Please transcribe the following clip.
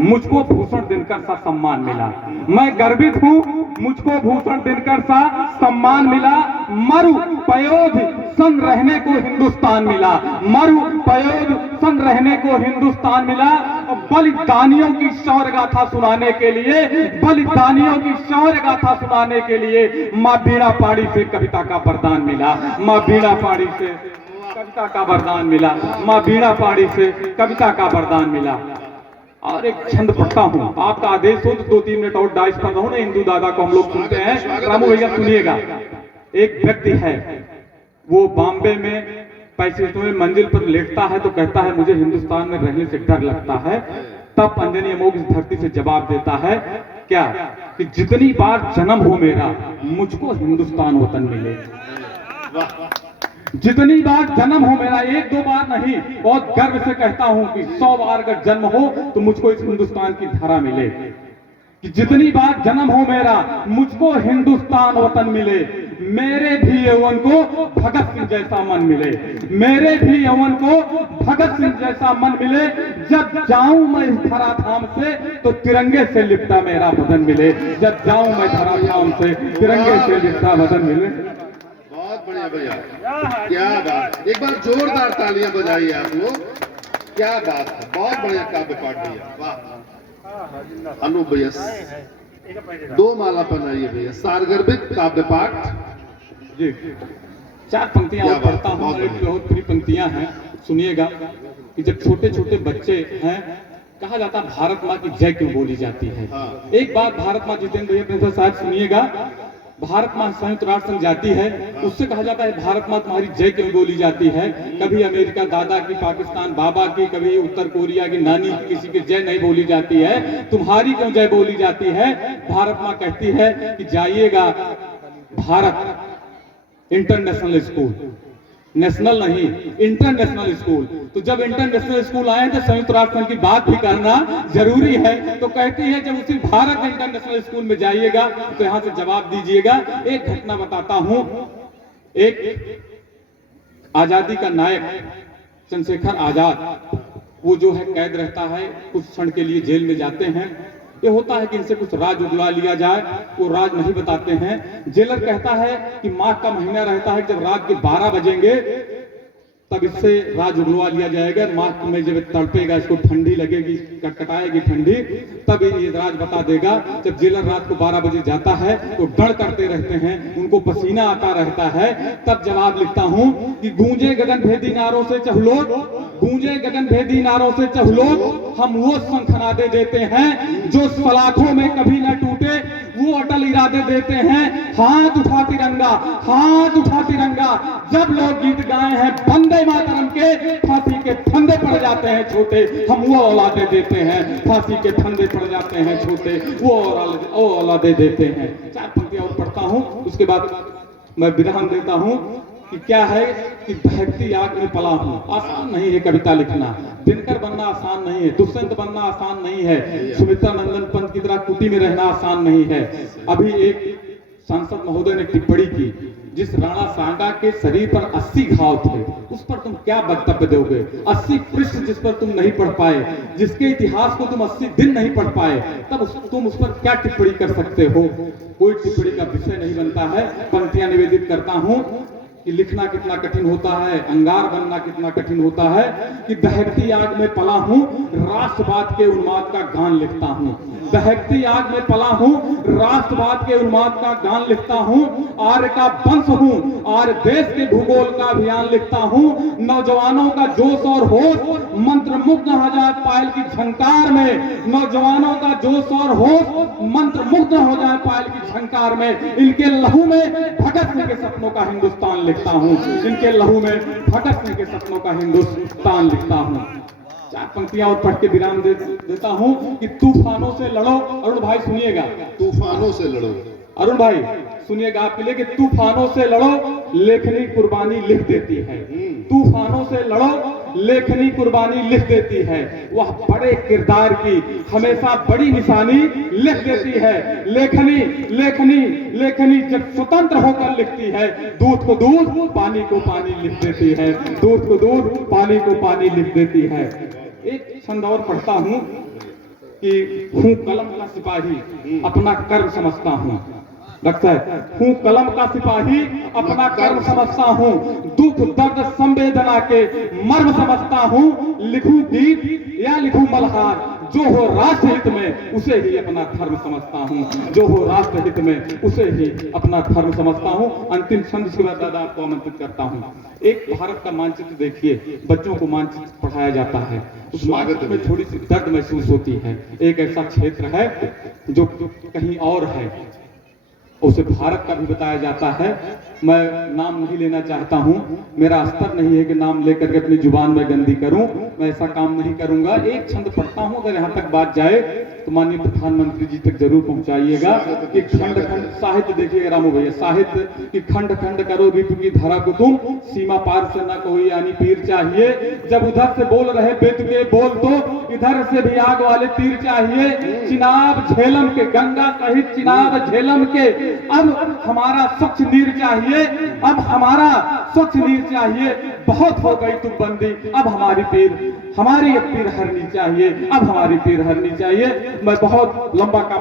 मुझको भूषण दिनकर सा सम्मान मिला। मैं गर्वित हूँ, मुझको भूषण दिनकर सा सम्मान मिला। मरु पयोध सन रहने को हिंदुस्तान मिला, मरु पयोध सन रहने को हिंदुस्तान मिला। बलिदानियों की शौर्य गाथा सुनाने के लिए, बलिदानियों की शौर्य गाथा सुनाने के लिए माँ बीणा पाड़ी से कविता का वरदान मिला, माँ बीणा पाड़ी से कविता का वरदान मिला, माँ बीणा पाड़ी से कविता का वरदान मिला। और एक छंद पढ़ता हूँ, आपका आदेश हो तो 2-3 मिनट और डाइस पढ़ रहा हूँ ना, हिंदू दादा को हम लोग सुनते हैं। रामू भैया सुनिएगा। एक व्यक्ति है, वो बॉम्बे में पैसे में मंजिल पर लेटता है तो कहता है मुझे हिंदुस्तान में रहने से डर लगता है। तब अंजनी अमोघ इस धरती से जवाब देता है क्या, कि जितनी बार जन्म हो मेरा मुझको हिंदुस्तान वतन मिले। जितनी बार जन्म हो मेरा, 1-2 बार नहीं, बहुत गर्व से कहता हूं कि 100 बार अगर जन्म हो तो मुझको इस हिंदुस्तान की धारा मिले। कि जितनी बार जन्म हो मेरा मुझको हिंदुस्तान वतन मिले। मेरे भी यौवन को भगत सिंह जैसा मन मिले, मेरे भी यौवन को भगत सिंह जैसा मन मिले। जब जाऊं मैं इस धरा धाम से तो तिरंगे से लिपटा मेरा बदन मिले, जब जाऊं मैं धरा धाम से तिरंगे से लिपटा बदन मिले। बहुत बढ़िया भैया, क्या बात, एक बार जोरदार तालियां बजाइए आप लोग, क्या बात है, बहुत बढ़िया काव्य पाठ भैया, वाह। अनु भैया 2 माला बनाइए भैया, सारगर्भित काव्य पाठ जी। 4 पंक्तियां और पढ़ता हूँ, एक बहुत प्रिय पंक्तियां हैं, सुनिएगा। कि जब छोटे छोटे बच्चे हैं, कहा जाता भारत माँ की जय क्यों बोली जाती है। एक बात भारत माँ जितेंद्र भैया प्रिंसिपल साहब सुनिएगा, भारत माँ संयुक्त राष्ट्र संघ जाती है, उससे कहा जाता है भारत माँ तुम्हारी जय क्यों बोली जाती है। कभी अमेरिका दादा की, पाकिस्तान बाबा की, कभी उत्तर कोरिया की नानी की, किसी की जय नहीं बोली जाती है, तुम्हारी क्यों जय बोली जाती है। भारत माँ कहती है कि जाइएगा भारत इंटरनेशनल स्कूल, नेशनल नहीं इंटरनेशनल स्कूल। तो जब इंटरनेशनल स्कूल आए तो संयुक्त राष्ट्र संघ की बात भी करना जरूरी है। तो कहती है जब उसी भारत इंटरनेशनल स्कूल में जाइएगा तो यहां से जवाब दीजिएगा। एक घटना बताता हूं, एक आजादी का नायक चंद्रशेखर आजाद, वो जो है कैद रहता है, कुछ क्षण के लिए जेल में जाते हैं। ये होता है कि इनसे कुछ राज उगला लिया जाए, वो राज नहीं बताते हैं। जेलर कहता है कि माघ का महीना रहता है, जब रात के 12 बजेंगे तब इससे राज उगलवा लिया जाएगा। माघ में जब तड़पेगा, इसको ठंडी लगेगी, कटकटाएगी ठंडी, तब ये राज बता देगा। जब जेलर रात को 12 बजे जाता है तो डर करते रहते हैं, उनको पसीना आता रहता है। तब जवाब लिखता हूं कि गूंजे गगन भेदी नारों से चहुलोद, गूंजे गगन भेदी नारों से चहुलोद, हम वो शंखनादे देते हैं जो सलाखों में कभी न टूटे, वो अटल इरादे देते हैं। हाथ उठा तिरंगा, हाथ उठा तिरंगा, जब लोग गीत गाए हैं वंदे मातरम के, फांसी के फंदे पड़ जाते हैं छोटे, हम वो औलादे देते हैं। फांसी के फंदे पड़ जाते हैं छोटे, वो औलादे देते हैं। 4 पंक्तियां और पढ़ता हूं, उसके बाद मैं विराम देता हूं। कि क्या है कि बहती आग में पला हूं। आसान नहीं है कविता लिखना, दिनकर बनना आसान नहीं है, दुष्यंत बनना आसान नहीं है, सुमित्रा नंदन पंत की तरह कुटी में रहना आसान नहीं है। अभी एक सांसद महोदय ने टिप्पणी की, जिस राणा सांगा के शरीर पर 80 घाव थे, उस पर तुम क्या वक्तव्य दोगे। 80 पृष्ठ जिस पर तुम नहीं पढ़ पाए, जिसके इतिहास को तुम 80 दिन नहीं पढ़ पाए, तब तुम उस पर क्या टिप्पणी कर सकते हो। कोई टिप्पणी का विषय नहीं बनता है। पंक्तियां निवेदित करता हूं कि लिखना कितना कठिन होता है, अंगार बनना कितना कठिन होता है। कि दहकती आग में पला हूं, राष्ट्रवाद के उन्माद का गान लिखता हूं। दहकती आग में पला हूं, राष्ट्रवाद के उन्माद का गान लिखता हूं। आर्य का वंश हूं, आर्य देश के भूगोल का अभियान लिखता हूं। नौजवानों का जोश और होश मंत्र मुग्ध हो जाए पायल की झंकार में, नौजवानों का जोश और होश मंत्र मुग्ध हो जाए पायल की झंकार में। इनके लहू में भगत सिंह के सपनों का हिंदुस्तान लिखता हूं, इनके लहू में भगत सिंह के सपनों का हिंदुस्तान लिखता हूं। 4 पंक्तियां और पढ़ के विराम देता हूं कि तूफानों से लड़ो। अरुण भाई सुनिएगा, तूफानों से लड़ो। अरुण भाई सुनिएगा आपके लिए कि तूफानों से लड़ो, लेखनी कुर्बानी लिख देती है। तूफानों से लड़ो, लेखनी कुर्बानी लिख देती है। वह बड़े किरदार की हमेशा बड़ी निशानी लिख देती है। लेखनी लेखनी लेखनी जब स्वतंत्र होकर लिखती है, दूध को दूध पानी को पानी लिख देती है, दूध को दूध पानी को पानी लिख देती है। एक छंद और पढ़ता हूं कि हूँ कलम का सिपाही अपना कर्म समझता हूँ। लगता है हूँ कलम का सिपाही अपना कर्म समझता हूँ, दुख दर्द संवेदना के मर्म समझता हूँ, लिखूं गीत या लिखूं मल्हार, जो हो राष्ट्र हित में उसे ही अपना धर्म समझता हूँ, जो हो राष्ट्र हित में उसे ही अपना धर्म समझता हूँ। अंतिम छंद के बाद दादा आपको आमंत्रित करता हूँ। एक भारत का मानचित्र देखिए, बच्चों को मानचित्र पढ़ाया जाता है, उस मानचित्र में थोड़ी सी दर्द महसूस होती है। एक ऐसा क्षेत्र है जो कहीं और है, उसे भारत का भी बताया जाता है। मैं नाम नहीं लेना चाहता हूं, मेरा स्तर नहीं है कि नाम लेकर के अपनी जुबान में गंदी करूं, मैं ऐसा काम नहीं करूंगा। एक छंद पढ़ता हूं, अगर यहां तक बात जाए तो माननीय प्रधानमंत्री जी तक जरूर पहुंचाइएगा कि खंड खंड साहित्य देखिएगा रामू भैया, साहित्य कि खंड खंड करो रिपु की धारा को तुम, सीमा पार से न कोई यानी पीर चाहिए। जब उधर से बोल रहे बेतुके बोल तो इधर से भी आग वाले तीर चाहिए। चिनाब झेलम के, गंगा सहित चिनाब झेलम के, अब हमारा स्वच्छ नीर चाहिए, अब हमारा स्वच्छ नीर चाहिए। बहुत हो गई तुम बंदी, अब हमारी पीर हरनी चाहिए, अब हमारी पीर हरनी चाहिए। मैं बहुत लंबा काव्य